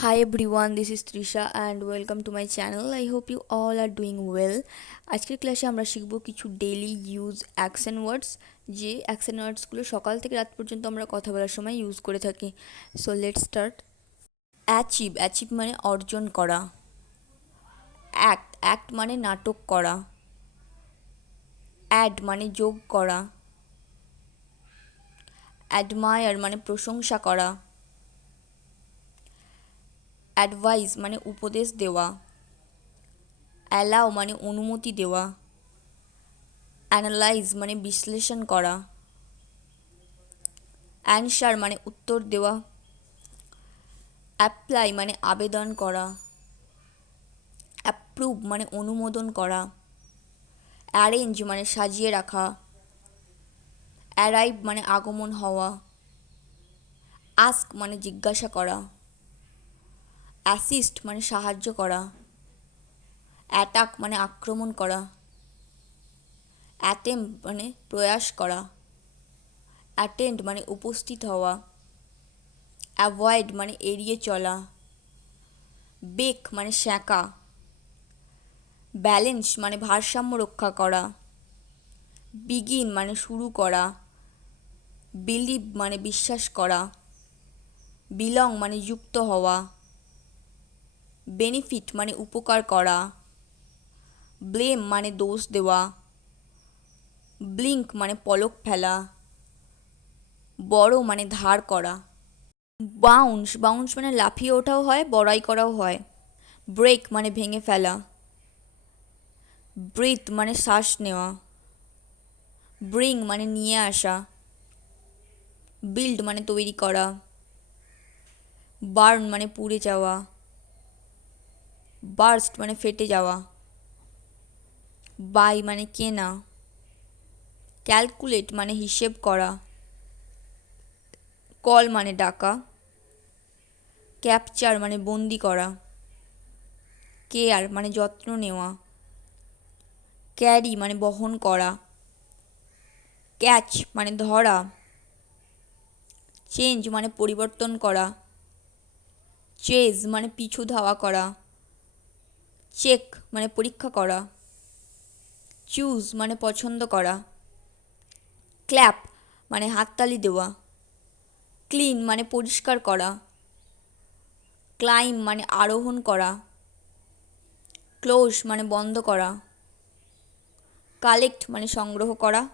Hi everyone, this is Trisha and welcome to my channel. I hope you all are doing well. আজকের ক্লাসে আমরা শিখব কিছু daily use action words যে action ওয়ার্ডসগুলো সকাল থেকে রাত পর্যন্ত আমরা কথা বলার সময় ইউজ করে থাকি। So let start achieve achieve মানে অর্জন করা। অ্যাক্ট অ্যাক্ট মানে নাটক করা। অ্যাড মানে যোগ করা। অ্যাডমায়ার মানে প্রশংসা করা। অ্যাডভাইস মানে উপদেশ দেওয়া। অ্যালাও মানে অনুমতি দেওয়া। অ্যানালাইজ মানে বিশ্লেষণ করা। অ্যানসার মানে উত্তর দেওয়া। অ্যাপ্লাই মানে আবেদন করা। অ্যাপ্রুভ মানে অনুমোদন করা। অ্যারেঞ্জ মানে সাজিয়ে রাখা। অ্যারাইভ মানে আগমন হওয়া। আস্ক মানে জিজ্ঞাসা করা। অ্যাসিস্ট মানে সাহায্য করা অ্যাটাক মানে আক্রমণ করা অ্যাটেম্প মানে প্রয়াস করা অ্যাটেন্ড মানে উপস্থিত হওয়া অ্যাভয়েড মানে এড়িয়ে চলা বেক মানে শ্যাঁকা ব্যালেন্স মানে ভারসাম্য রক্ষা করা বিগিন মানে শুরু করা বিলিভ মানে বিশ্বাস করা বিলং মানে যুক্ত হওয়া বেনিফিট মানে উপকার করা। ব্লেম মানে দোষ দেওয়া। ব্লিঙ্ক মানে পলক ফেলা। বড় মানে ধার করা। বাউন্স বাউন্স মানে লাফিয়ে ওঠাও হয়, বড়াই করাও হয়। ব্রেক মানে ভেঙে ফেলা। ব্রিথ মানে শ্বাস নেওয়া। ব্রিং মানে নিয়ে আসা। বিল্ড মানে তৈরি করা। বার্ন মানে পুড়ে যাওয়া। বার্স্ট মানে ফেটে যাওয়া। বাই মানে কেনা। ক্যালকুলেট মানে হিসেব করা। কল মানে ডাকা। ক্যাপচার মানে বন্দি করা। কেয়ার মানে যত্ন নেওয়া। ক্যারি মানে বহন করা। ক্যাচ মানে ধরা। চেঞ্জ মানে পরিবর্তন করা। চেজ মানে পিছু ধাওয়া করা। চেক মানে পরীক্ষা করা। চুজ মানে পছন্দ করা। ক্ল্যাপ মানে হাততালি দেওয়া। ক্লিন মানে পরিষ্কার করা। ক্লাইম মানে আরোহণ করা। ক্লোজ মানে বন্ধ করা। কালেক্ট মানে সংগ্রহ করা।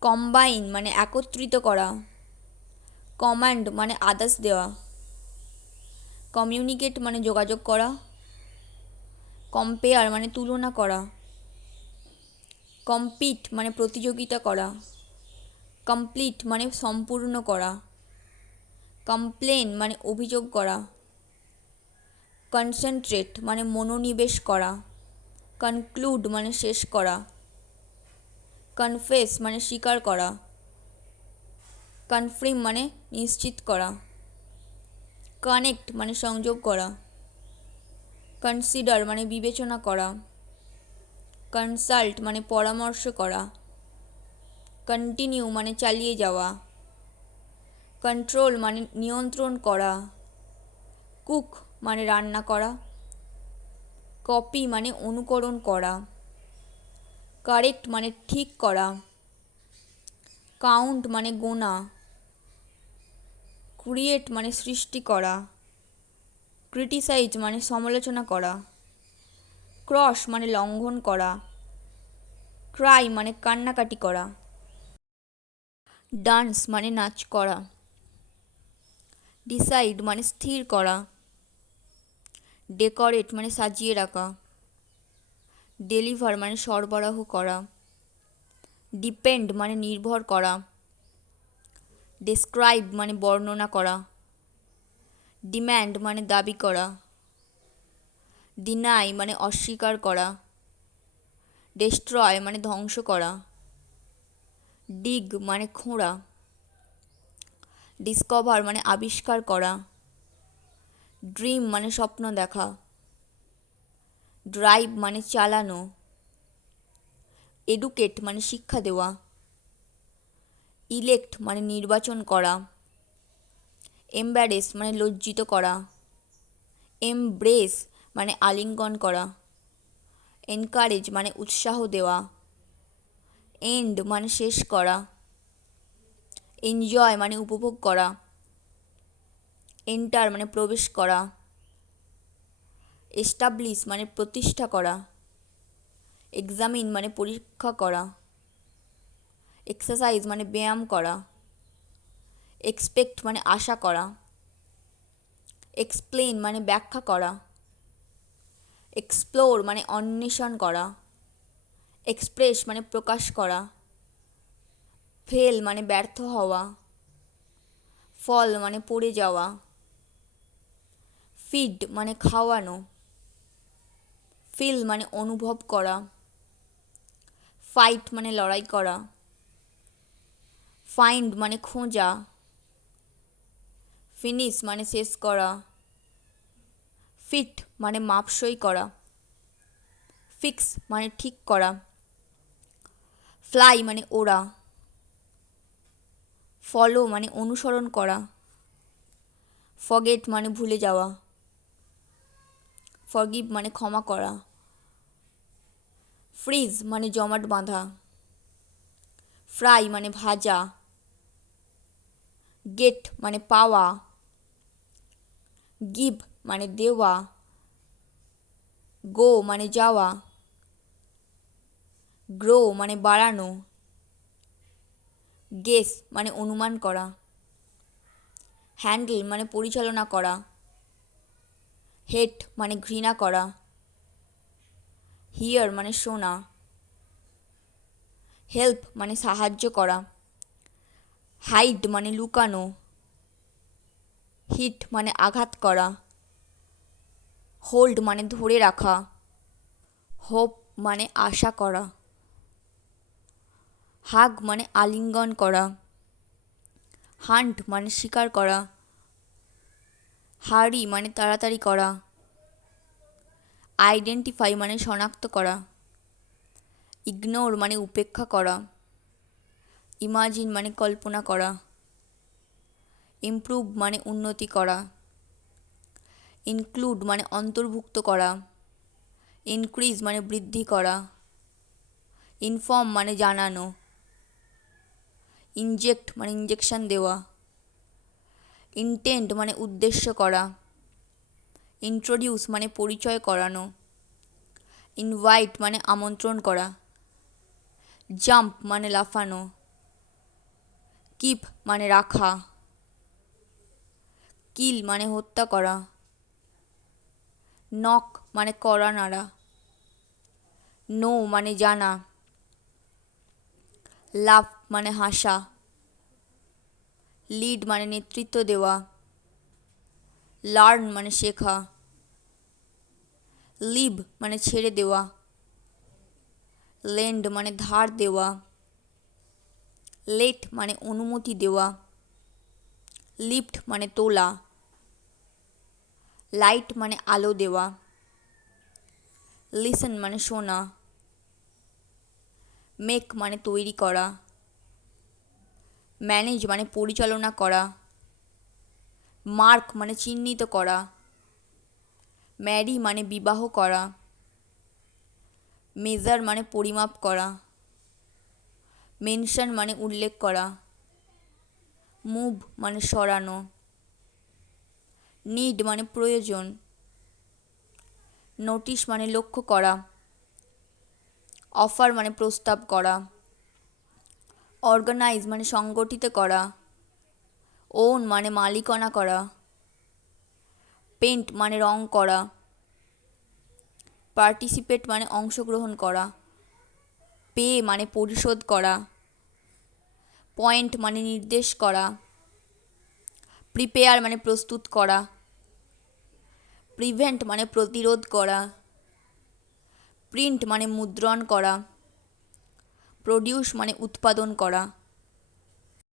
কম্বাইন মানে একত্রিত করা। কমান্ড মানে আদেশ দেওয়া। কমিউনিকেট মানে যোগাযোগ করা। কম্পেয়ার মানে তুলনা করা। কম্পিট মানে প্রতিযোগিতা করা। কমপ্লিট মানে সম্পূর্ণ করা। কমপ্লেন মানে অভিযোগ করা। কনসেন্ট্রেট মানে মনোনিবেশ করা। কনক্লুড মানে শেষ করা। কনফেস মানে স্বীকার করা। কনফার্ম মানে নিশ্চিত করা। কানেক্ট মানে সংযোগ করা। কনসিডার মানে বিবেচনা করা কনসাল্ট মানে পরামর্শ করা কন্টিনিউ মানে চালিয়ে যাওয়া কন্ট্রোল মানে নিয়ন্ত্রণ করা কুক মানে রান্না করা কপি মানে অনুকরণ করা কারেক্ট মানে ঠিক করা কাউন্ট মানে গোনা ক্রিয়েট মানে সৃষ্টি করা। ক্রিটিসাইজ মানে সমালোচনা করা। ক্রস মানে লঙ্ঘন করা। ক্রাই মানে কান্নাকাটি করা। ডান্স মানে নাচ করা। ডিসাইড মানে স্থির করা। ডেকোরেট মানে সাজিয়ে রাখা। ডেলিভার মানে সরবরাহ করা। ডিপেন্ড মানে নির্ভর করা। ডেসক্রাইব মানে বর্ণনা করা। ডিম্যান্ড মানে দাবি করা। ডিনাই মানে অস্বীকার করা। ডেস্ট্রয় মানে ধ্বংস করা। ডিগ মানে খোঁড়া। ডিসকভার মানে আবিষ্কার করা। ড্রিম মানে স্বপ্ন দেখা। ড্রাইভ মানে চালানো। এডুকেট মানে শিক্ষা দেওয়া। ইলেক্ট মানে নির্বাচন করা। এমব্যারেস মানে লজ্জিত করা। এমব্রেস মানে আলিঙ্গন করা। এনকারেজ মানে উৎসাহ দেওয়া। এন্ড মানে শেষ করা। এনজয় মানে উপভোগ করা। এন্টার মানে প্রবেশ করা। এস্টাবলিশ মানে প্রতিষ্ঠা করা। এক্সামিন মানে পরীক্ষা করা। এক্সারসাইজ মানে ব্যায়াম করা। এক্সপেক্ট মানে আশা করা এক্সপ্লেন মানে ব্যাখ্যা করা এক্সপ্লোর মানে অন্বেষণ করা এক্সপ্রেস মানে প্রকাশ করা ফেল মানে ব্যর্থ হওয়া ফল মানে পড়ে যাওয়া ফিড মানে খাওয়ানো ফিল মানে অনুভব করা ফাইট মানে লড়াই করা ফাইন্ড মানে খোঁজা ফিনিশ মানে শেষ করা। ফিট মানে মাপসই করা। ফিক্স মানে ঠিক করা। ফ্লাই মানে ওড়া। ফলো মানে অনুসরণ করা। ফগেট মানে ভুলে যাওয়া। ফরগিভ মানে ক্ষমা করা। ফ্রিজ মানে জমাট বাঁধা। ফ্রাই মানে ভাজা। গেট মানে পাওয়া। গিভ মানে দেওয়া, গো মানে যাওয়া, গ্রো মানে বাড়ানো, গেস মানে অনুমান করা, হ্যান্ডেল মানে পরিচালনা করা হেট মানে ঘৃণা করা, হিয়ার মানে শোনা, হেল্প মানে সাহায্য করা, হাইড মানে লুকানো হিট মানে আঘাত করা। হোল্ড মানে ধরে রাখা। হোপ মানে আশা করা। হাগ মানে আলিঙ্গন করা। হান্ট মানে শিকার করা। হারি মানে তাড়াতাড়ি করা। আইডেন্টিফাই মানে শনাক্ত করা। ইগনোর মানে উপেক্ষা করা। ইমাজিন মানে কল্পনা করা। ইমপ্রুভ মানে উন্নতি করা। ইনক্লুড মানে অন্তর্ভুক্ত করা। ইনক্রিজ মানে বৃদ্ধি করা। ইনফর্ম মানে জানানো। ইনজেক্ট মানে ইঞ্জেকশন দেওয়া। ইনটেন্ট মানে উদ্দেশ্য করা। ইন্ট্রোডিউস মানে পরিচয় করানো। ইনভাইট মানে আমন্ত্রণ করা। জাম্প মানে লাফানো। কিপ মানে রাখা। কিল মানে হত্যা করা। নক মানে করা নাড়া। নো মানে জানা। লাভ মানে হাসা। লিড মানে নেতৃত্ব দেওয়া। লার্ন মানে শেখা। লিভ মানে ছেড়ে দেওয়া। লেন্ড মানে ধার দেওয়া। লেট মানে অনুমতি দেওয়া। লিফট মানে তোলা। লাইট মানে আলো দেওয়া। লিসন মানে শোনা। মেক মানে তৈরি করা। ম্যানেজ মানে পরিচালনা করা। মার্ক মানে চিহ্নিত করা। ম্যারি মানে বিবাহ করা। মেজার মানে পরিমাপ করা। মেনশন মানে উল্লেখ করা। মুভ মানে সরানো। নিড মানে প্রয়োজন। নোটিশ মানে লক্ষ্য করা। অফার মানে প্রস্তাব করা। অর্গানাইজ মানে সংগঠিত করা। ওন মানে মালিকানা করা। পেন্ট মানে রং করা। পার্টিসিপেট মানে অংশগ্রহণ করা। পে মানে পরিশোধ করা। পয়েন্ট মানে নির্দেশ করা। প্রিপেয়ার মানে প্রস্তুত করা। প্রিভেন্ট মানে প্রতিরোধ করা প্রিন্ট মানে মুদ্রণ করা প্রডিউস মানে উৎপাদন করা।